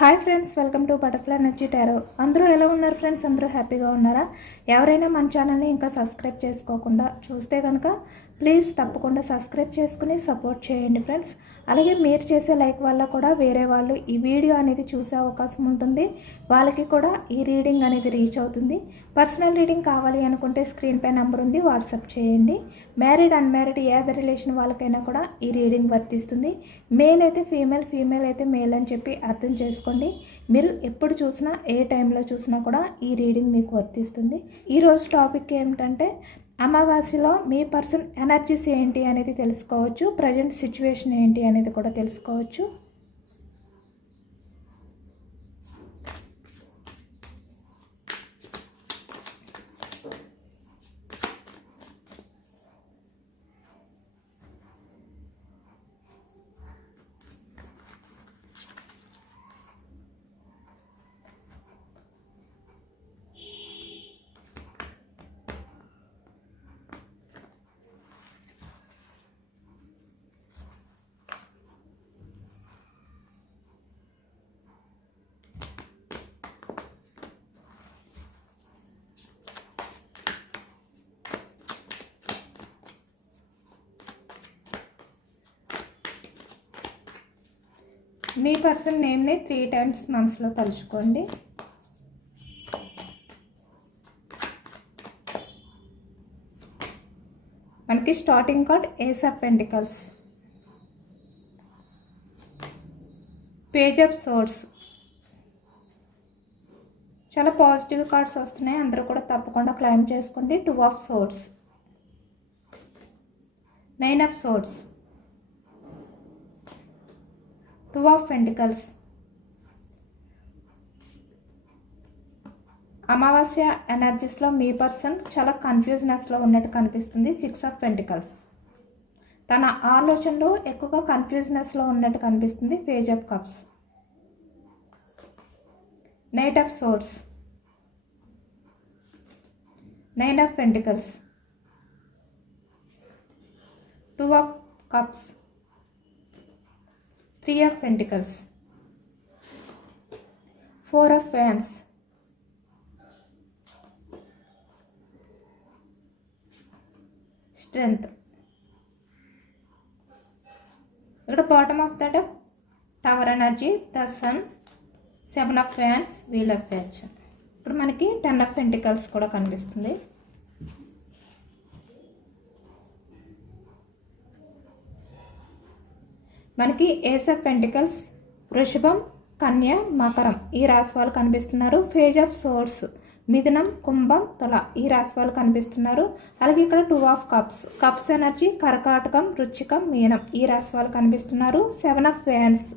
Hi friends, welcome to butterfly energy tarot. అందరూ ఎలా ఉన్నారు ఫ్రెండ్స్? అందరూ హ్యాపీగా ఉన్నారా? ఎవరైనా మన ఛానల్ని ఇంకా సబ్స్క్రైబ్ చేసుకోకుండా చూస్తే కనుక ప్లీజ్ తప్పకుండా సబ్స్క్రైబ్ చేసుకుని సపోర్ట్ చేయండి ఫ్రెండ్స్. అలాగే మీరు చేసే లైక్ వల్ల కూడా వేరే వాళ్ళు ఈ వీడియో అనేది చూసే అవకాశం ఉంటుంది. వాళ్ళకి కూడా ఈ రీడింగ్ అనేది రీచ్ అవుతుంది. పర్సనల్ రీడింగ్ కావాలి అనుకుంటే స్క్రీన్ పై నెంబర్ ఉంది, వాట్సాప్ చేయండి. మ్యారీడ్ అన్మ్యారీడ్ ఏది రిలేషన్ వాళ్ళకైనా కూడా ఈ రీడింగ్ వర్తిస్తుంది. మేల్ అయితే ఫీమేల్, ఫీమేల్ అయితే మేల్ అని చెప్పి అర్థం చేసుకోండి. మీరు ఎప్పుడు చూసినా ఏ టైంలో చూసినా కూడా ఈ రీడింగ్ మీకు వర్తిస్తుంది. ఈరోజు టాపిక్ ఏమిటంటే అమావాస్యలో మీ పర్సన్ ఎనర్జీస్ ఏంటి అనేది తెలుసుకోవచ్చు. ప్రజెంట్ సిచ్యువేషన్ ఏంటి అనేది కూడా తెలుసుకోవచ్చు. మీ పర్సన్ నేమ్ని 3 టైమ్స్ మనసులో తలుచుకోండి. మనకి starting card ace of pentacles, page of swords. చాలా పాజిటివ్ కార్డ్స్ వస్తున్నాయి, అందరూ కూడా తప్పకుండా క్లైమ్ చేసుకోండి. 2 of swords, 9 of swords, 2 of pentacles. అమావాస్య ఎనర్జీస్లో మీ పర్సన్ చాలా కన్ఫ్యూజ్నెస్లో ఉన్నట్టు కనిపిస్తుంది. 6 ఆఫ్ పెంటికల్స్. తన ఆలోచనలో ఎక్కువగా కన్ఫ్యూజ్నెస్లో ఉన్నట్టు కనిపిస్తుంది. Page of cups, knight of swords, 9 of pentacles, 2 of cups, 3 of pentacles, 4 of ఫ్యాన్స్, స్ట్రెంగ్త్. ఇక్కడ bottom of that tower energy, the sun, 7 of ఫ్యాన్స్, వీల్ ఆఫ్ ఫార్చ్యూన్. ఇప్పుడు మనకి 10 ఆఫ్ పెంటికల్స్ కూడా కనిపిస్తుంది. మనకి ఏస్ ఆఫ్ పెంటికల్స్, వృషభం, కన్య, మకరం ఈ రాశి వాళ్ళు కనిపిస్తున్నారు. పేజ్ ఆఫ్ సోర్డ్స్, మిథునం, కుంభం, తుల ఈ రాశి వాళ్ళు కనిపిస్తున్నారు. అలాగే ఇక్కడ 2 ఆఫ్ కప్స్, కప్స్ ఎనర్జీ, కర్కాటకం, వృశ్చికం, మీనం ఈ రాశి వాళ్ళు కనిపిస్తున్నారు. 7 ఆఫ్ ఫ్యాన్స్,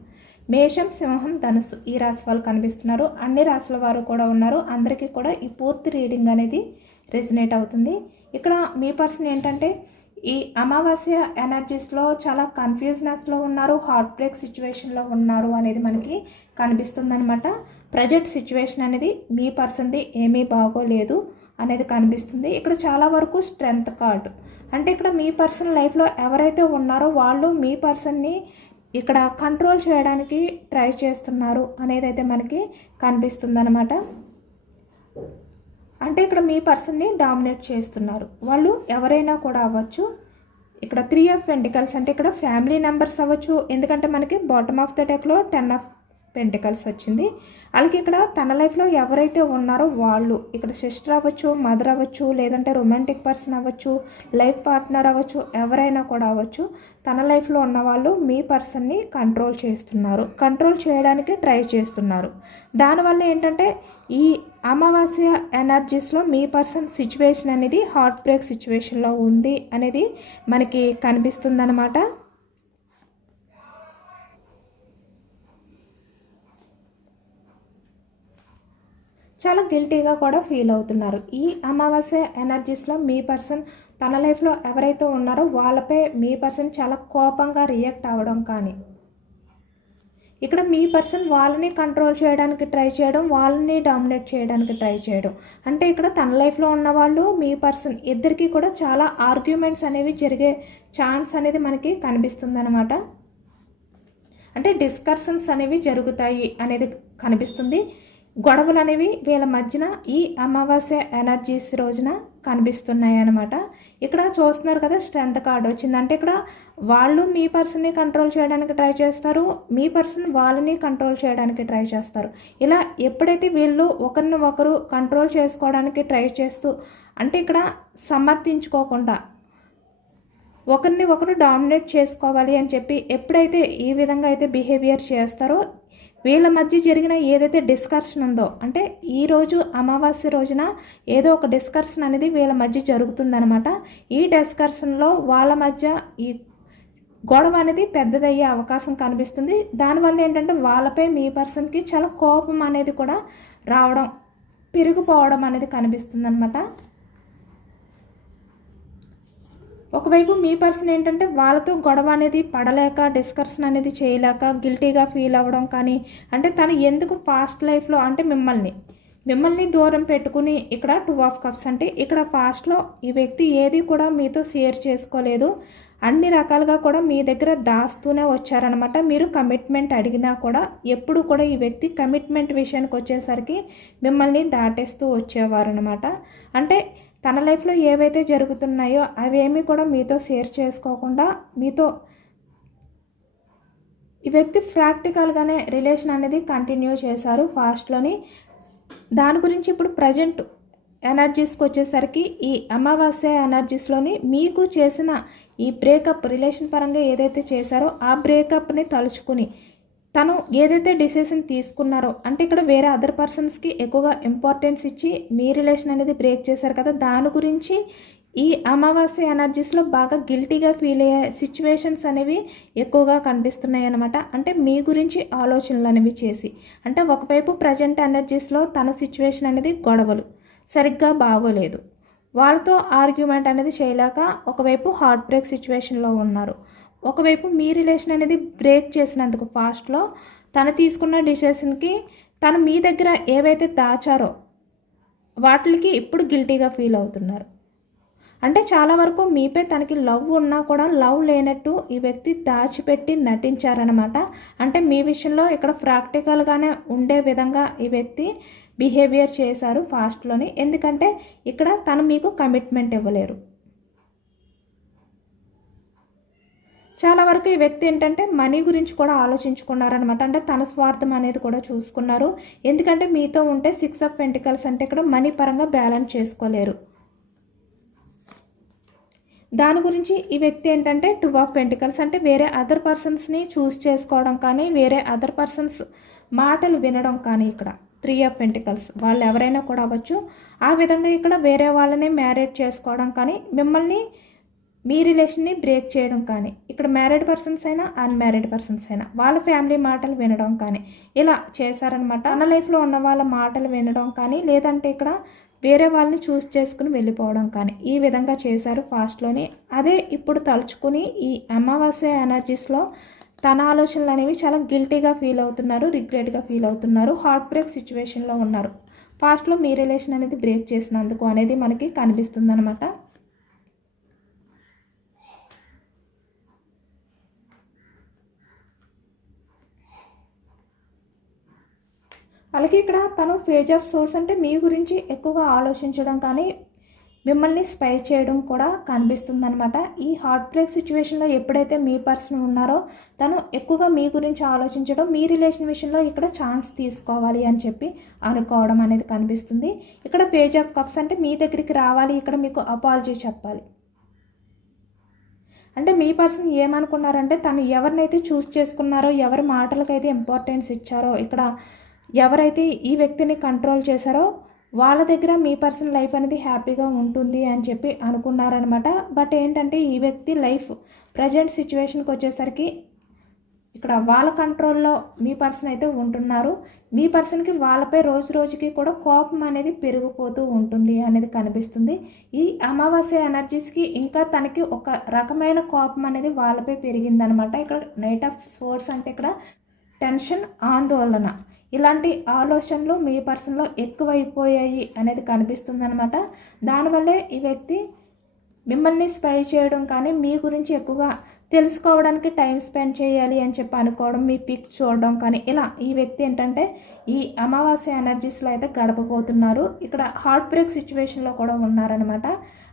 మేషం, సింహం, ధనుసు ఈ రాశి వాళ్ళు కనిపిస్తున్నారు. అన్ని రాశుల వారు కూడా ఉన్నారు. అందరికీ కూడా ఈ పూర్తి రీడింగ్ అనేది రెసినేట్ అవుతుంది. ఇక్కడ మీ పర్సన్ ఏంటంటే ఈ అమావాస్య ఎనర్జీస్లో చాలా కన్ఫ్యూజ్నెస్లో ఉన్నారు, హార్ట్ బ్రేక్ సిచ్యువేషన్లో ఉన్నారు అనేది మనకి కనిపిస్తుంది అనమాట. ప్రజెంట్ సిచ్యువేషన్ అనేది మీ పర్సన్ది ఏమీ బాగోలేదు అనేది కనిపిస్తుంది. ఇక్కడ చాలా వరకు స్ట్రెంగ్త్ కార్డ్ అంటే ఇక్కడ మీ పర్సన్ లైఫ్లో ఎవరైతే ఉన్నారో వాళ్ళు మీ పర్సన్ని ఇక్కడ కంట్రోల్ చేయడానికి ట్రై చేస్తున్నారు అనేది అయితే మనకి కనిపిస్తుంది అనమాట. అంటే ఇక్కడ మీ పర్సన్ని డామినేట్ చేస్తున్నారు. వాళ్ళు ఎవరైనా కూడా అవ్వచ్చు. ఇక్కడ 3 ఆఫ్ పెంటికల్స్ అంటే ఇక్కడ ఫ్యామిలీ మెంబర్స్ అవ్వచ్చు, ఎందుకంటే మనకి బాటమ్ ఆఫ్ ద డెక్లో 10 ఆఫ్ పెంటికల్స్ వచ్చింది. అలాగే ఇక్కడ తన లైఫ్లో ఎవరైతే ఉన్నారో వాళ్ళు ఇక్కడ సిస్టర్ అవ్వచ్చు, మదర్ అవ్వచ్చు, లేదంటే రొమాంటిక్ పర్సన్ అవ్వచ్చు, లైఫ్ పార్ట్నర్ అవ్వచ్చు, ఎవరైనా కూడా అవ్వచ్చు. తన లైఫ్లో ఉన్న వాళ్ళు మీ పర్సన్ని కంట్రోల్ చేస్తున్నారు, కంట్రోల్ చేయడానికి ట్రై చేస్తున్నారు. దానివల్ల ఏంటంటే ఈ అమావాస్య ఎనర్జీస్లో మీ పర్సన్ సిచ్యువేషన్ అనేది హార్ట్ బ్రేక్ సిచ్యువేషన్లో ఉంది అనేది మనకి కనిపిస్తుంది అన్నమాట. చాలా గిల్టీగా కూడా ఫీల్ అవుతున్నారు. ఈ అమావాస్య ఎనర్జీస్లో మీ పర్సన్ తన లైఫ్లో ఎవరైతే ఉన్నారో వాళ్ళపై మీ పర్సన్ చాలా కోపంగా రియాక్ట్ అవ్వడం, కానీ ఇక్కడ మీ పర్సన్ వాళ్ళని కంట్రోల్ చేయడానికి ట్రై చేయడం, వాళ్ళని డామినేట్ చేయడానికి ట్రై చేయడం. అంటే ఇక్కడ తన లైఫ్లో ఉన్న వాళ్ళు మీ పర్సన్ ఇద్దరికీ కూడా చాలా ఆర్గ్యుమెంట్స్ అనేవి జరిగే ఛాన్స్ అనేది మనకి కనిపిస్తుంది అనమాట. అంటే డిస్కషన్స్ అనేవి జరుగుతాయి అనేది కనిపిస్తుంది. గొడవలు అనేవి వీళ్ళ మధ్యన ఈ అమావాస్య ఎనర్జీస్ రోజున కనిపిస్తున్నాయి అన్నమాట. ఇక్కడ చూస్తున్నారు కదా, స్ట్రెంత్ కార్డ్ వచ్చింది. అంటే ఇక్కడ వాళ్ళు మీ పర్సన్ని కంట్రోల్ చేయడానికి ట్రై చేస్తారు, మీ పర్సన్ వాళ్ళని కంట్రోల్ చేయడానికి ట్రై చేస్తారు. ఇలా ఎప్పుడైతే వీళ్ళు ఒకరిని ఒకరు కంట్రోల్ చేసుకోవడానికి ట్రై చేస్తూ, అంటే ఇక్కడ సమర్థించుకోకుండా ఒకరిని ఒకరు డామినేట్ చేసుకోవాలి అని చెప్పి ఎప్పుడైతే ఈ విధంగా అయితే బిహేవియర్ చేస్తారో, వీళ్ళ మధ్య జరిగిన ఏదైతే డిస్కషన్ ఉందో, అంటే ఈరోజు అమావాస్య రోజున ఏదో ఒక డిస్కషన్ అనేది వీళ్ళ మధ్య జరుగుతుందనమాట. ఈ డిస్కషన్లో వాళ్ళ మధ్య ఈ గొడవ అనేది పెద్దదయ్యే అవకాశం కనిపిస్తుంది. దానివల్ల ఏంటంటే వాళ్ళపై మీ పర్సన్కి చాలా కోపం అనేది కూడా రావడం, పెరిగిపోవడం అనేది కనిపిస్తుంది అనమాట. ఒకవైపు మీ పర్సన్ ఏంటంటే వాళ్ళతో గొడవ అనేది పడలేక, డిస్కషన్ అనేది చేయలేక గిల్టీగా ఫీల్ అవ్వడం కానీ, అంటే తను ఎందుకు పాస్ట్ లైఫ్లో అంటే మిమ్మల్ని దూరం పెట్టుకుని, ఇక్కడ 2 ఆఫ్ కప్స్ అంటే ఇక్కడ పాస్ట్లో ఈ వ్యక్తి ఏది కూడా మీతో షేర్ చేసుకోలేదు, అన్ని రకాలుగా కూడా మీ దగ్గర దాస్తూనే వచ్చారనమాట. మీరు కమిట్మెంట్ అడిగినా కూడా ఎప్పుడు కూడా ఈ వ్యక్తి కమిట్మెంట్ విషయానికి వచ్చేసరికి మిమ్మల్ని దాటేస్తూ వచ్చేవారనమాట. అంటే తన లైఫ్లో ఏవైతే జరుగుతున్నాయో అవేమీ కూడా మీతో షేర్ చేసుకోకుండా, మీతో ఈ వ్యక్తి ప్రాక్టికల్గానే రిలేషన్ అనేది కంటిన్యూ చేశారు ఫాస్ట్లోని. దాని గురించి ఇప్పుడు ప్రజెంట్ ఎనర్జీస్కి వచ్చేసరికి ఈ అమావాస్య ఎనర్జీస్లోని మీకు చేసిన ఈ బ్రేకప్, రిలేషన్ పరంగా ఏదైతే చేశారో ఆ బ్రేకప్ని తలుచుకుని తను ఏదైతే డిసిషన్ తీసుకున్నారో, అంటే ఇక్కడ వేరే అదర్ పర్సన్స్కి ఎక్కువగా ఇంపార్టెన్స్ ఇచ్చి మీ రిలేషన్ అనేది బ్రేక్ చేశారు కదా, దాని గురించి ఈ అమావాస్య ఎనర్జీస్లో బాగా గిల్టీగా ఫీల్ అయ్యే సిచ్యువేషన్స్ అనేవి ఎక్కువగా కనిపిస్తున్నాయి అన్నమాట. అంటే మీ గురించి ఆలోచనలు అనేవి చేసి, అంటే ఒకవైపు ప్రజెంట్ ఎనర్జీస్లో తన సిచ్యువేషన్ అనేది గొడవలు సరిగ్గా బాగోలేదు, వాళ్ళతో ఆర్గ్యుమెంట్ అనేది చేయలేక ఒకవైపు హార్ట్ బ్రేక్ సిచ్యువేషన్లో ఉన్నారు. ఒకవైపు మీ రిలేషన్ అనేది బ్రేక్ చేసినందుకు ఫాస్ట్లో తను తీసుకున్న డిసిషన్కి తను మీ దగ్గర ఏవైతే దాచారో వాటికి ఇప్పుడు గిల్టీగా ఫీల్ అవుతున్నారు. అంటే చాలా వరకు మీపై తనకి లవ్ ఉన్నా కూడా లవ్ లేనట్టు ఈ వ్యక్తి దాచిపెట్టి నటించారనమాట. అంటే మీ విషయంలో ఇక్కడ ప్రాక్టికల్గానే ఉండే విధంగా ఈ వ్యక్తి బిహేవియర్ చేశారు ఫాస్ట్లోని. ఎందుకంటే ఇక్కడ తను మీకు కమిట్మెంట్ ఇవ్వలేరు. చాలా వరకు ఈ వ్యక్తి ఏంటంటే మనీ గురించి కూడా ఆలోచించుకున్నారనమాట. అంటే తన స్వార్థం అనేది కూడా చూసుకున్నారు. ఎందుకంటే మీతో ఉంటే 6 ఆఫ్ పెంటికల్స్ అంటే ఇక్కడ మనీ పరంగా బ్యాలెన్స్ చేసుకోలేరు. దాని గురించి ఈ వ్యక్తి ఏంటంటే 2 ఆఫ్ పెంటికల్స్ అంటే వేరే అదర్ పర్సన్స్ని చూస్ చేసుకోవడం కానీ, వేరే అదర్ పర్సన్స్ మాటలు వినడం కానీ, ఇక్కడ 3 ఆఫ్ పెంటికల్స్ వాళ్ళు ఎవరైనా కూడా అవ్వచ్చు. ఆ విధంగా ఇక్కడ వేరే వాళ్ళని మ్యారేజ్ చేసుకోవడం కానీ, మిమ్మల్ని మీ రిలేషన్ని బ్రేక్ చేయడం కానీ, ఇక్కడ మ్యారీడ్ పర్సన్స్ అయినా అన్మ్యారీడ్ పర్సన్స్ అయినా వాళ్ళ ఫ్యామిలీ మాటలు వినడం కానీ ఇలా చేశారనమాట. తన లైఫ్లో ఉన్న వాళ్ళ మాటలు వినడం కానీ, లేదంటే ఇక్కడ వేరే వాళ్ళని చూస్ చేసుకుని వెళ్ళిపోవడం కానీ ఈ విధంగా చేశారు ఫాస్ట్లోని. అదే ఇప్పుడు తలుచుకుని ఈ అమావాస్య ఎనర్జీస్లో తన ఆలోచనలు అనేవి చాలా గిల్టీగా ఫీల్ అవుతున్నారు, రిగ్రెట్గా ఫీల్ అవుతున్నారు, హార్ట్ బ్రేక్ సిచ్యువేషన్లో ఉన్నారు. ఫాస్ట్లో మీ రిలేషన్ అనేది బ్రేక్ చేసినందుకు అనేది మనకి కనిపిస్తుంది అనమాట. అలాగే ఇక్కడ తను పేజ్ ఆఫ్ సోర్స్ అంటే మీ గురించి ఎక్కువగా ఆలోచించడం కానీ, మిమ్మల్ని స్పై చేయడం కూడా కనిపిస్తుంది అనమాట. ఈ హార్ట్ బ్రేక్ సిచ్యువేషన్లో ఎప్పుడైతే మీ పర్సన్ ఉన్నారో తను ఎక్కువగా మీ గురించి ఆలోచించడం, మీ రిలేషన్ విషయంలో ఇక్కడ ఛాన్స్ తీసుకోవాలి అని చెప్పి అనుకోవడం అనేది కనిపిస్తుంది. ఇక్కడ పేజ్ ఆఫ్ కప్స్ అంటే మీ దగ్గరికి రావాలి, ఇక్కడ మీకు అపాలజీ చెప్పాలి. అంటే మీ పర్సన్ ఏమనుకున్నారంటే తను ఎవరినైతే చూస్ చేసుకున్నారో, ఎవరి మాటలకైతే ఇంపార్టెన్స్ ఇచ్చారో, ఇక్కడ ఎవరైతే ఈ వ్యక్తిని కంట్రోల్ చేశారో వాళ్ళ దగ్గర మీ పర్సన్ లైఫ్ అనేది హ్యాపీగా ఉంటుంది అని చెప్పి అనుకున్నారనమాట. బట్ ఏంటంటే ఈ వ్యక్తి లైఫ్ ప్రజెంట్ సిచ్యువేషన్కి వచ్చేసరికి ఇక్కడ వాళ్ళ కంట్రోల్లో మీ పర్సన్ అయితే ఉంటున్నారు. మీ పర్సన్కి వాళ్ళపై రోజు రోజుకి కూడా కోపం అనేది పెరిగిపోతూ ఉంటుంది అనేది కనిపిస్తుంది. ఈ అమావాస్య ఎనర్జీస్కి ఇంకా తనకి ఒక రకమైన కోపం అనేది వాళ్ళపై పెరిగిందనమాట. ఇక్కడ నైట్ ఆఫ్ సోర్స్ అంటే ఇక్కడ టెన్షన్, ఆందోళన ఇలాంటి ఆలోచనలు మీ పర్సన్లో ఎక్కువైపోయాయి అనేది కనిపిస్తుంది అనమాట. దానివల్లే ఈ వ్యక్తి మిమ్మల్ని స్పై చేయడం కానీ, మీ గురించి ఎక్కువగా తెలుసుకోవడానికి టైం స్పెండ్ చేయాలి అని చెప్పి అనుకోవడం, మీ పిక్స్ చూడడం కానీ ఇలా ఈ వ్యక్తి ఏంటంటే ఈ అమావాస్య ఎనర్జీస్లో అయితే గడపబోతున్నారు. ఇక్కడ హార్ట్ బ్రేక్ సిచ్యువేషన్లో కూడా ఉన్నారనమాట.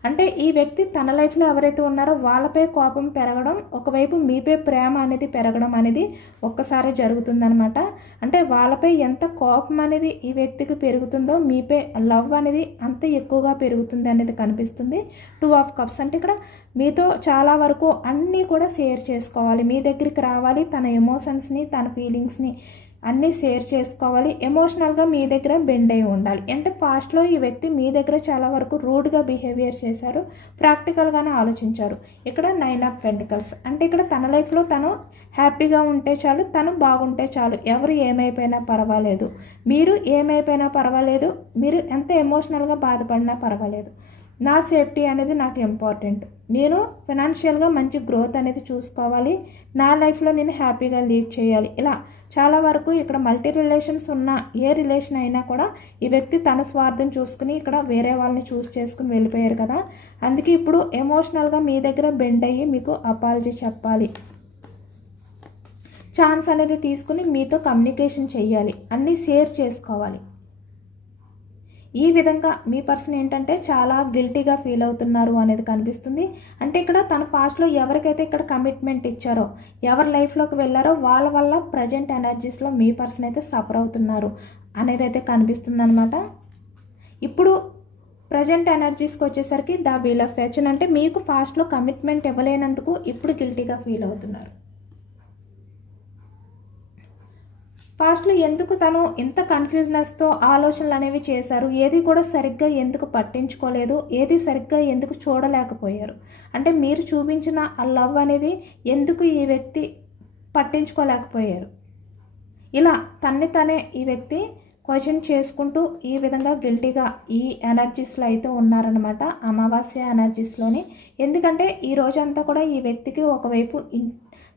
అంటే ఈ వ్యక్తి తన లైఫ్లో ఎవరైతే ఉన్నారో వాళ్ళపై కోపం పెరగడం, ఒకవైపు మీపై ప్రేమ అనేది పెరగడం అనేది ఒక్కసారి జరుగుతుందనమాట. అంటే వాళ్ళపై ఎంత కోపం అనేది ఈ వ్యక్తికి పెరుగుతుందో మీపై లవ్ అనేది అంత ఎక్కువగా పెరుగుతుంది అనేది కనిపిస్తుంది. 2 ఆఫ్ కప్స్ అంటే ఇక్కడ మీతో చాలా వరకు అన్నీ కూడా షేర్ చేసుకోవాలి, మీ దగ్గరికి రావాలి, తన ఎమోషన్స్ని తన ఫీలింగ్స్ని అన్నీ షేర్ చేసుకోవాలి. ఎమోషనల్గా మీ దగ్గర బెండ్ అయి ఉండాలి. అంటే పాస్ట్లో ఈ వ్యక్తి మీ దగ్గర చాలా వరకు రూడ్గా బిహేవియర్ చేశారు, ప్రాక్టికల్గానే ఆలోచించారు. ఇక్కడ 9 ఆఫ్ పెంటికల్స్ అంటే ఇక్కడ తన లైఫ్లో తను హ్యాపీగా ఉంటే చాలు, తను బాగుంటే చాలు, ఎవరు ఏమైపోయినా పర్వాలేదు, మీరు ఏమైపోయినా పర్వాలేదు, మీరు ఎంత ఎమోషనల్గా బాధపడినా పర్వాలేదు, నా సేఫ్టీ అనేది నాకు ఇంపార్టెంట్, నేను ఫైనాన్షియల్గా మంచి గ్రోత్ అనేది చూసుకోవాలి, నా లైఫ్లో నేను హ్యాపీగా లీడ్ చేయాలి. ఇలా చాలా వరకు ఇక్కడ మల్టీ రిలేషన్స్ ఉన్న ఏ రిలేషన్ అయినా కూడా ఈ వ్యక్తి తన స్వార్థం చూసుకుని ఇక్కడ వేరే వాళ్ళని చూస్ చేసుకుని వెళ్ళిపోయారు కదా. అందుకే ఇప్పుడు ఎమోషనల్గా మీ దగ్గర బెండ్ అయ్యి మీకు అపాలజీ చెప్పాలి, ఛాన్స్ అనేది తీసుకుని మీతో కమ్యూనికేషన్ చేయాలి, అన్నీ షేర్ చేసుకోవాలి. ఈ విధంగా మీ పర్సన్ ఏంటంటే చాలా గిల్టీగా ఫీల్ అవుతున్నారు అనేది కనిపిస్తుంది. అంటే ఇక్కడ తన పాస్ట్లో ఎవరికైతే ఇక్కడ కమిట్మెంట్ ఇచ్చారో, ఎవరి లైఫ్లోకి వెళ్ళారో వాళ్ళ వల్ల ప్రజెంట్ ఎనర్జీస్లో మీ పర్సన్ అయితే సఫర్ అవుతున్నారు అనేది అయితే కనిపిస్తుంది అనమాట. ఇప్పుడు ప్రజెంట్ ఎనర్జీస్కి వచ్చేసరికి ద వీల్ ఆఫ్ ఫార్చ్యూన్ అంటే మీకు పాస్ట్లో కమిట్మెంట్ ఇవ్వలేనందుకు ఇప్పుడు గిల్టీగా ఫీల్ అవుతున్నారు. పాస్ట్లో ఎందుకు తను ఇంత కన్ఫ్యూజ్నెస్తో ఆలోచనలు అనేవి చేశారు, ఏది కూడా సరిగ్గా ఎందుకు పట్టించుకోలేదు, ఏది సరిగ్గా ఎందుకు చూడలేకపోయారు, అంటే మీరు చూపించిన ఆ లవ్ అనేది ఎందుకు ఈ వ్యక్తి పట్టించుకోలేకపోయారు. ఇలా తనే ఈ వ్యక్తి క్వశ్చన్ చేసుకుంటూ ఈ విధంగా గిల్టీగా ఈ ఎనర్జీస్లో అయితే ఉన్నారనమాట, అమావాస్య ఎనర్జీస్లోని. ఎందుకంటే ఈ రోజంతా కూడా ఈ వ్యక్తికి ఒకవైపు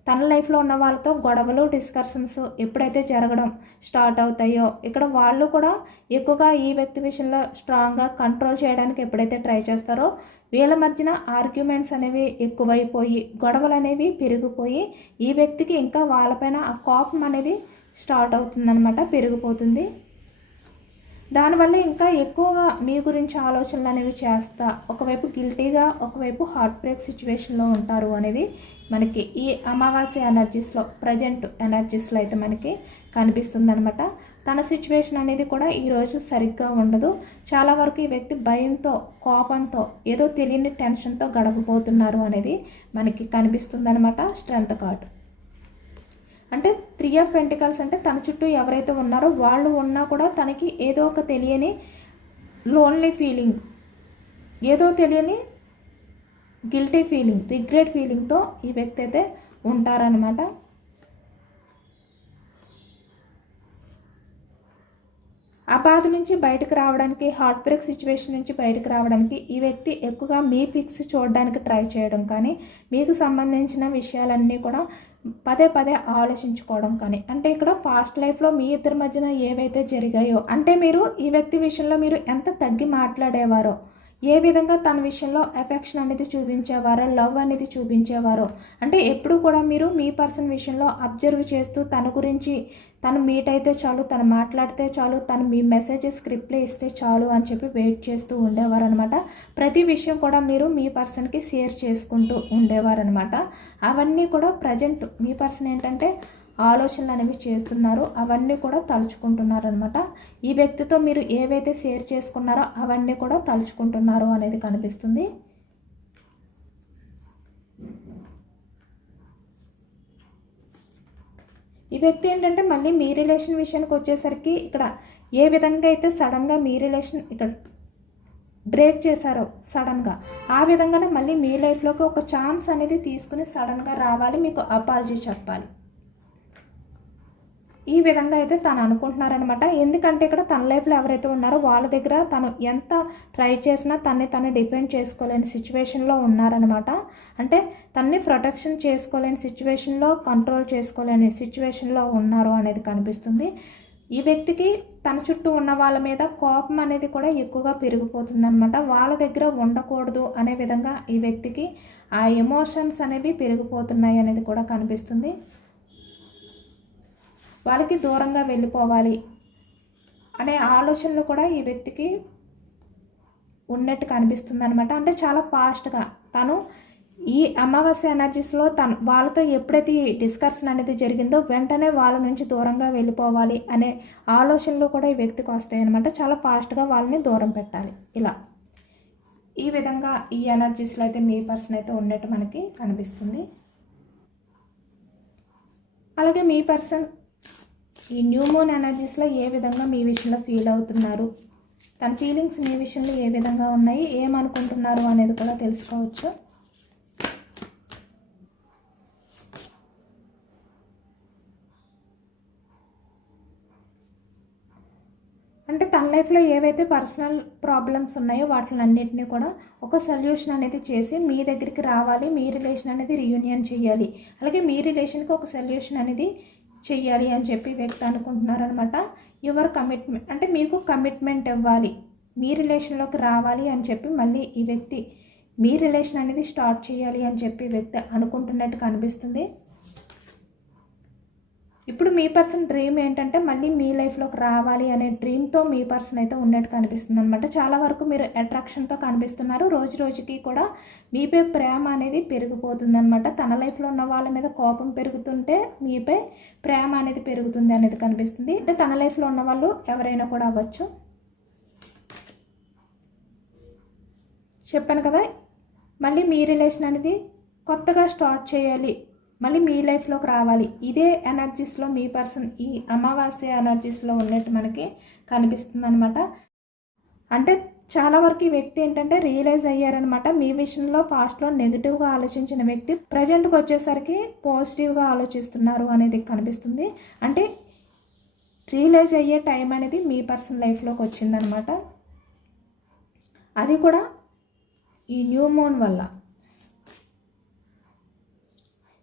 తన లైఫ్లో ఉన్న వాళ్ళతో గొడవలు, డిస్కషన్స్ ఎప్పుడైతే జరగడం స్టార్ట్ అవుతాయో ఇక్కడ వాళ్ళు కూడా ఎక్కువగా ఈ వ్యక్తి విషయంలో స్ట్రాంగ్గా కంట్రోల్ చేయడానికి ఎప్పుడైతే ట్రై చేస్తారో వీళ్ళ మధ్యన ఆర్గ్యుమెంట్స్ అనేవి ఎక్కువైపోయి గొడవలు అనేవి పెరిగిపోయి ఈ వ్యక్తికి ఇంకా వాళ్ళపైన ఆ కోపం అనేది స్టార్ట్ అవుతుందన్నమాట, పెరిగిపోతుంది. దానివల్ల ఇంకా ఎక్కువగా మీ గురించి ఆలోచనలు అనేవి చేస్తా ఒకవైపు గిల్టీగా, ఒకవైపు హార్ట్ బ్రేక్ సిచ్యువేషన్లో ఉంటారు అనేది మనకి ఈ అమావాస్య ఎనర్జీస్లో ప్రజెంట్ ఎనర్జీస్లో అయితే మనకి కనిపిస్తుంది అనమాట. తన సిచ్యువేషన్ అనేది కూడా ఈరోజు సరిగ్గా ఉండదు. చాలా వరకు ఈ వ్యక్తి భయంతో, కోపంతో, ఏదో తెలియని టెన్షన్తో గడపబోతున్నారు అనేది మనకి కనిపిస్తుంది అనమాట. స్ట్రెంత్ కార్డ్ అంటే 3 ఆఫ్ పెంటికల్స్ అంటే తన చుట్టూ ఎవరైతే ఉన్నారో వాళ్ళు ఉన్నా కూడా తనకి ఏదో ఒక తెలియని లోన్లీ ఫీలింగ్, ఏదో తెలియని గిల్టీ ఫీలింగ్, రిగ్రెట్ ఫీలింగ్తో ఈ వ్యక్తి అయితే ఉంటారనమాట. ఆ బాధ నుంచి బయటకు రావడానికి, హార్ట్ బ్రేక్ సిచ్యువేషన్ నుంచి బయటకు రావడానికి ఈ వ్యక్తి ఎక్కువగా మీ పిక్స్ చూడడానికి ట్రై చేయడం కానీ, మీకు సంబంధించిన విషయాలన్నీ కూడా పదే ఆలోచించుకోవడం కానీ, అంటే ఇక్కడ పాస్ట్ లైఫ్లో మీ ఇద్దరి మధ్యన ఏవైతే జరిగాయో, అంటే మీరు ఈ వ్యక్తి విషయంలో మీరు ఎంత తగ్గి మాట్లాడేవారో, ఏ విధంగా తన విషయంలో ఎఫెక్షన్ అనేది చూపించేవారో, లవ్ అనేది చూపించేవారో, అంటే ఎప్పుడు కూడా మీరు మీ పర్సన్ విషయంలో అబ్జర్వ్ చేస్తూ తన గురించి తను మీట్ అయితే చాలు, తను మాట్లాడితే చాలు, తను మీ మెసేజెస్ స్క్రిప్ట్లే ఇస్తే చాలు అని చెప్పి వెయిట్ చేస్తూ ఉండేవారు అనమాట. ప్రతి విషయం కూడా మీరు మీ పర్సన్కి షేర్ చేసుకుంటూ ఉండేవారు అనమాట. అవన్నీ కూడా ప్రజెంట్ మీ పర్సన్ ఏంటంటే ఆలోచనలు అనేవి చేస్తున్నారు, అవన్నీ కూడా తలుచుకుంటున్నారు అనమాట. ఈ వ్యక్తితో మీరు ఏవైతే షేర్ చేసుకున్నారో అవన్నీ కూడా తలుచుకుంటున్నారు అనేది కనిపిస్తుంది. ఈ వ్యక్తి ఏంటంటే మళ్ళీ మీ రిలేషన్ విషయానికి వచ్చేసరికి ఇక్కడ ఏ విధంగా అయితే సడన్గా మీ రిలేషన్ ఇక్కడ బ్రేక్ చేశారో సడన్గా, ఆ విధంగానే మళ్ళీ మీ లైఫ్లోకి ఒక ఛాన్స్ అనేది తీసుకుని సడన్గా రావాలి, మీకు అపాలజీ చెప్పాలి. ఈ విధంగా అయితే తను అనుకుంటున్నారనమాట. ఎందుకంటే ఇక్కడ తన లైఫ్లో ఎవరైతే ఉన్నారో వాళ్ళ దగ్గర తను ఎంత ట్రై చేసినా తను డిఫెండ్ చేసుకోలేని సిచ్యువేషన్లో ఉన్నారనమాట. అంటే తన్ని ప్రొటెక్షన్ చేసుకోలేని సిచ్యువేషన్లో, కంట్రోల్ చేసుకోలేని సిచ్యువేషన్లో ఉన్నారు అనేది కనిపిస్తుంది. ఈ వ్యక్తికి తన చుట్టూ ఉన్న వాళ్ళ మీద కోపం అనేది కూడా ఎక్కువగా పెరిగిపోతుంది అనమాట. వాళ్ళ దగ్గర ఉండకూడదు అనే విధంగా ఈ వ్యక్తికి ఆ ఎమోషన్స్ అనేవి పెరిగిపోతున్నాయి అనేది కూడా కనిపిస్తుంది. వాళ్ళకి దూరంగా వెళ్ళిపోవాలి అనే ఆలోచనలు కూడా ఈ వ్యక్తికి ఉన్నట్టు కనిపిస్తుంది అనమాట. అంటే చాలా ఫాస్ట్గా తను ఈ అమావాస్య ఎనర్జీస్లో వాళ్ళతో ఎప్పుడైతే ఈ డిస్కషన్ అనేది జరిగిందో వెంటనే వాళ్ళ నుంచి దూరంగా వెళ్ళిపోవాలి అనే ఆలోచనలు కూడా ఈ వ్యక్తికి వస్తాయి అనమాట. చాలా ఫాస్ట్గా వాళ్ళని దూరం పెట్టాలి. ఇలా ఈ విధంగా ఈ ఎనర్జీస్లో అయితే మీ పర్సన్ అయితే ఉన్నట్టు మనకి కనిపిస్తుంది. అలాగే మీ పర్సన్ ఈ న్యూ మూన్ ఎనర్జీస్లో ఏ విధంగా మీ విషయంలో ఫీల్ అవుతున్నారు, తన ఫీలింగ్స్ మీ విషయంలో ఏ విధంగా ఉన్నాయి, ఏమనుకుంటున్నారు అనేది కూడా తెలుసుకోవచ్చు. అంటే తన లైఫ్లో ఏవైతే పర్సనల్ ప్రాబ్లమ్స్ ఉన్నాయో వాటిలన్నింటినీ కూడా ఒక సొల్యూషన్ అనేది చేసి మీ దగ్గరికి రావాలి, మీ రిలేషన్ అనేది రీయూనియన్ చేయాలి, అలాగే మీ రిలేషన్కి ఒక సొల్యూషన్ అనేది చెయ్యాలి అని చెప్పి వ్యక్తి అనుకుంటున్నారనమాట. యువర్ కమిట్మెంట్ అంటే మీకు కమిట్మెంట్ ఇవ్వాలి, మీ రిలేషన్లోకి రావాలి అని చెప్పి మళ్ళీ ఈ వ్యక్తి మీ రిలేషన్ అనేది స్టార్ట్ చేయాలి అని చెప్పి వ్యక్తి అనుకుంటున్నట్టు కనిపిస్తుంది. ఇప్పుడు మీ పర్సన్ డ్రీమ్ ఏంటంటే మళ్ళీ మీ లైఫ్లోకి రావాలి అనే డ్రీమ్తో మీ పర్సన్ అయితే ఉన్నట్టు కనిపిస్తుంది అనమాట. చాలా వరకు మీరు అట్రాక్షన్తో కనిపిస్తున్నారు. రోజు రోజుకి కూడా మీపై ప్రేమ అనేది పెరిగిపోతుంది అనమాట. తన లైఫ్లో ఉన్న వాళ్ళ మీద కోపం పెరుగుతుంటే మీపై ప్రేమ అనేది పెరుగుతుంది అనేది కనిపిస్తుంది. అంటే తన లైఫ్లో ఉన్న వాళ్ళు ఎవరైనా కూడా అవ్వచ్చు. చెప్పాను కదా, మళ్ళీ మీ రిలేషన్ అనేది కొత్తగా స్టార్ట్ చేయాలి, మళ్ళీ మీ లైఫ్లోకి రావాలి. ఇదే ఎనర్జీస్లో మీ పర్సన్ ఈ అమావాస్య ఎనర్జీస్లో ఉన్నట్టు మనకి కనిపిస్తుంది అనమాట. అంటే చాలా వరకు ఈ వ్యక్తి ఏంటంటే రియలైజ్ అయ్యారనమాట. మీ విషయంలో పాస్ట్లో నెగిటివ్గా ఆలోచించిన వ్యక్తి ప్రజెంట్కి వచ్చేసరికి పాజిటివ్గా ఆలోచిస్తున్నారు అనేది కనిపిస్తుంది. అంటే రియలైజ్ అయ్యే టైం అనేది మీ పర్సన్ లైఫ్లోకి వచ్చిందనమాట. అది కూడా ఈ న్యూ మూన్ వల్ల.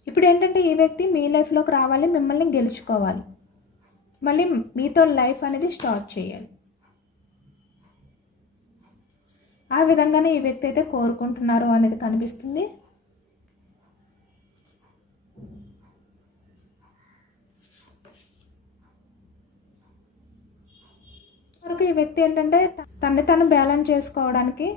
ఇప్పుడు ఏంటంటే ఈ వ్యక్తి మీ లైఫ్లోకి రావాలి, మిమ్మల్ని గెలుచుకోవాలి, మళ్ళీ మీతో లైఫ్ అనేది స్టార్ట్ చేయాలి. ఆ విధంగానే ఈ వ్యక్తి అయితే కోరుకుంటున్నారు అనేది కనిపిస్తుంది. వరకు ఈ వ్యక్తి ఏంటంటే తనని తను బ్యాలెన్స్ చేసుకోవడానికి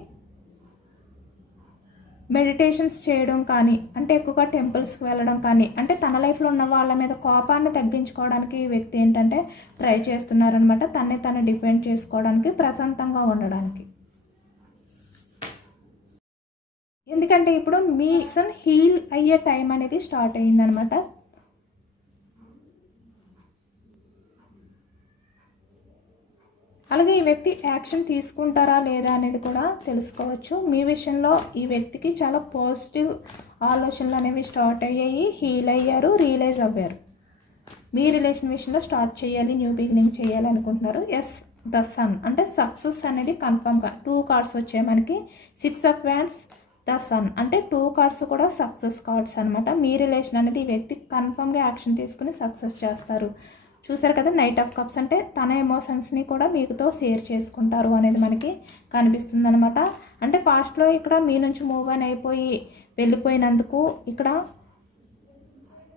మెడిటేషన్స్ చేయడం కానీ, అంటే ఎక్కువగా టెంపుల్స్కి వెళ్ళడం కానీ, అంటే తన లైఫ్లో ఉన్న వాళ్ళ మీద కోపాన్ని తగ్గించుకోవడానికి ఈ వ్యక్తి ఏంటంటే ట్రై చేస్తున్నారనమాట. తనని తను డిఫెండ్ చేసుకోవడానికి, ప్రశాంతంగా ఉండడానికి. ఎందుకంటే ఇప్పుడు మీ సన్ హీల్ అయ్యే టైం అనేది స్టార్ట్ అయ్యిందనమాట. అలాగే ఈ వ్యక్తి యాక్షన్ తీసుకుంటారా లేదా అనేది కూడా తెలుసుకోవచ్చు. మీ విషయంలో ఈ వ్యక్తికి చాలా పాజిటివ్ ఆలోచనలు అనేవి స్టార్ట్ అయ్యాయి, హీల్ అయ్యారు, రియలైజ్ అవ్వారు. మీ రిలేషన్ విషయంలో స్టార్ట్ చేయాలి, న్యూ బిగినింగ్ చేయాలి అనుకుంటున్నారు. ఎస్, ద సన్ అంటే సక్సెస్ అనేది కన్ఫర్మ్గా 2 కార్డ్స్ వచ్చాయి మనకి. 6 ఆఫ్ వ్యాండ్స్, ద సన్ అంటే 2 కార్డ్స్ కూడా సక్సెస్ కార్డ్స్ అనమాట. మీ రిలేషన్ అనేది ఈ వ్యక్తి కన్ఫర్మ్గా యాక్షన్ తీసుకుని సక్సెస్ చేస్తారు. చూసారు కదా, నైట్ ఆఫ్ కప్స్ అంటే తన ఎమోషన్స్ని కూడా మీతో షేర్ చేసుకుంటారు అనేది మనకి కనిపిస్తుంది అనమాట. అంటే పాస్ట్లో ఇక్కడ మీ నుంచి మూవ్ ఆన్ అయిపోయి వెళ్ళిపోయినందుకు ఇక్కడ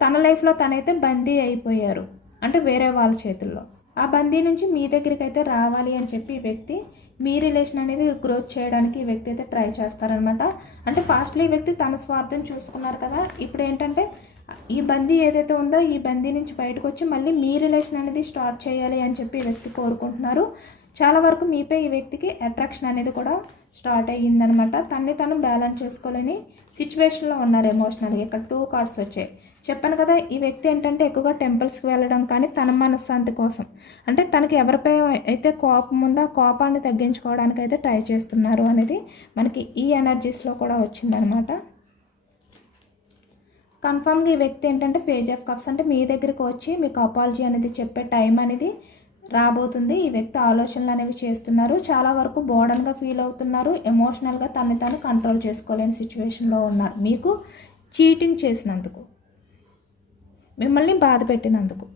తన లైఫ్లో తనైతే బందీ అయిపోయారు, అంటే వేరే వాళ్ళ చేతుల్లో. ఆ బందీ నుంచి మీ దగ్గరికి అయితే రావాలి అని చెప్పి ఈ వ్యక్తి మీ రిలేషన్ అనేది గ్రోత్ చేయడానికి ఈ వ్యక్తి అయితే ట్రై చేస్తారనమాట. అంటే పాస్ట్లో ఈ వ్యక్తి తన స్వార్థం చూసుకున్నారు కదా, ఇప్పుడు ఏంటంటే ఈ బందీ ఏదైతే ఉందో ఈ బందీ నుంచి బయటకు వచ్చి మళ్ళీ మీ రిలేషన్ అనేది స్టార్ట్ చేయాలి అని చెప్పి ఈ వ్యక్తి కోరుకుంటున్నారు. చాలా వరకు మీపై ఈ వ్యక్తికి అట్రాక్షన్ అనేది కూడా స్టార్ట్ అయ్యిందనమాట. తన్ని తను బ్యాలెన్స్ చేసుకోలేని సిచ్యువేషన్లో ఉన్నారు ఎమోషనల్గా. ఇక్కడ 2 కార్డ్స్ వచ్చాయి. చెప్పాను కదా, ఈ వ్యక్తి ఏంటంటే ఎక్కువగా టెంపుల్స్కి వెళ్ళడం కానీ తన మనశ్శాంతి కోసం, అంటే తనకి ఎవరిపై అయితే కోపం ఉందో ఆ కోపాన్ని తగ్గించుకోవడానికి అయితే ట్రై చేస్తున్నారు అనేది మనకి ఈ ఎనర్జీస్లో కూడా వచ్చిందనమాట. కన్ఫామ్గా ఈ వ్యక్తి ఏంటంటే పేజ్ ఆఫ్ కప్స్ అంటే మీ దగ్గరికి వచ్చి మీకు అపాలజీ అనేది చెప్పే టైం అనేది రాబోతుంది. ఈ వ్యక్తి ఆలోచనలు అనేవి చేస్తున్నారు. చాలా వరకు బోర్డన్గా ఫీల్ అవుతున్నారు. ఎమోషనల్గా తనని తాను కంట్రోల్ చేసుకోలేని సిచ్యువేషన్లో ఉన్నారు. మీకు చీటింగ్ చేసినందుకు, మిమ్మల్ని బాధ పెట్టినందుకు.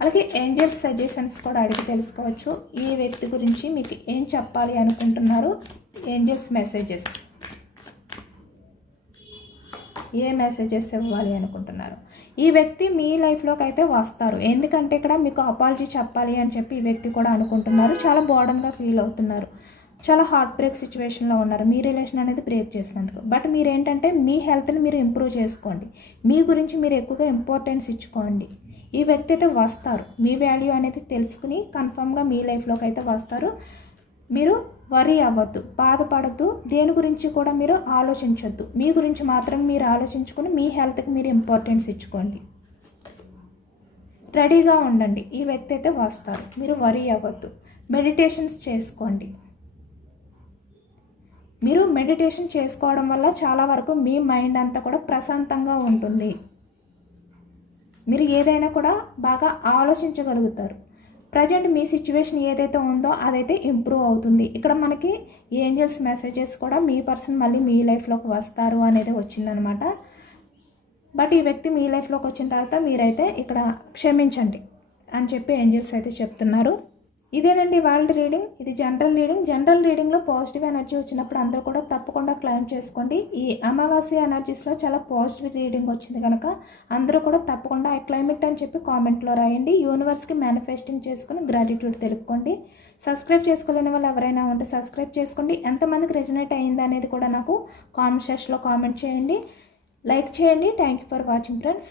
అలాగే ఏంజల్స్ సజెషన్స్ కూడా అడిగి తెలుసుకోవచ్చు. ఈ వ్యక్తి గురించి మీకు ఏం చెప్పాలి అనుకుంటున్నారు, ఏంజల్స్ మెసేజెస్ ఏ మెసేజెస్ ఇవ్వాలి అనుకుంటున్నారు. ఈ వ్యక్తి మీ లైఫ్లోకి అయితే వస్తారు, ఎందుకంటే ఇక్కడ మీకు అపాలజీ చెప్పాలి అని చెప్పి ఈ వ్యక్తి కూడా అనుకుంటున్నారు. చాలా బోర్డన్గా ఫీల్ అవుతున్నారు, చాలా హార్ట్ బ్రేక్ సిచ్యువేషన్లో ఉన్నారు మీ రిలేషన్ అనేది బ్రేక్ చేసినందుకు. బట్ మీరేంటంటే మీ హెల్త్ని మీరు ఇంప్రూవ్ చేసుకోండి, మీ గురించి మీరు ఎక్కువగా ఇంపార్టెన్స్ ఇచ్చుకోండి. ఈ వ్యక్తి అయితే వస్తారు, మీ వాల్యూ అనేది తెలుసుకుని కన్ఫామ్గా మీ లైఫ్లోకి అయితే వస్తారు. మీరు వరీ అవ్వద్దు, బాధపడద్దు, దేని గురించి కూడా మీరు ఆలోచించొద్దు. మీ గురించి మాత్రం మీరు ఆలోచించుకొని మీ హెల్త్కి మీరు ఇంపార్టెన్స్ ఇచ్చుకోండి. రెడీగా ఉండండి, ఈ వ్యక్తి అయితే వస్తారు, మీరు వరీ అవ్వద్దు. మెడిటేషన్స్ చేసుకోండి. మీరు మెడిటేషన్ చేసుకోవడం వల్ల చాలా వరకు మీ మైండ్ అంతా కూడా ప్రశాంతంగా ఉంటుంది. మీరు ఏదైనా కూడా బాగా ఆలోచించగలుగుతారు. ప్రజెంట్ మీ సిచ్యువేషన్ ఏదైతే ఉందో అదైతే ఇంప్రూవ్ అవుతుంది. ఇక్కడ మనకి ఏంజల్స్ మెసేజెస్ కూడా మీ పర్సన్ మళ్ళీ మీ లైఫ్లోకి వస్తారు అనేది వచ్చిందనమాట. బట్ ఈ వ్యక్తి మీ లైఫ్లోకి వచ్చిన తర్వాత మీరైతే ఇక్కడ క్షమించండి అని చెప్పి ఏంజల్స్ అయితే చెప్తున్నారు. ఇదేనండి వాళ్ళ రీడింగ్. ఇది జనరల్ రీడింగ్. జనరల్ రీడింగ్లో పాజిటివ్ ఎనర్జీ వచ్చినప్పుడు అందరూ కూడా తప్పకుండా క్లైమ్ చేసుకోండి. ఈ అమావాస్య ఎనర్జీస్లో చాలా పాజిటివ్ రీడింగ్ వచ్చింది కనుక అందరూ కూడా తప్పకుండా ఐ క్లైమేట్ అని చెప్పి కామెంట్లో రాయండి. యూనివర్స్కి మేనిఫెస్టింగ్ చేసుకుని గ్రాటిట్యూడ్ తెలుపుకోండి. సబ్స్క్రైబ్ చేసుకోలేని వాళ్ళు ఎవరైనా ఉంటే సబ్స్క్రైబ్ చేసుకోండి. ఎంతమందికి రెజనేట్ అయింది అనేది కూడా నాకు కామెంట్ సెక్షన్లో కామెంట్ చేయండి, లైక్ చేయండి. Thank you for watching friends.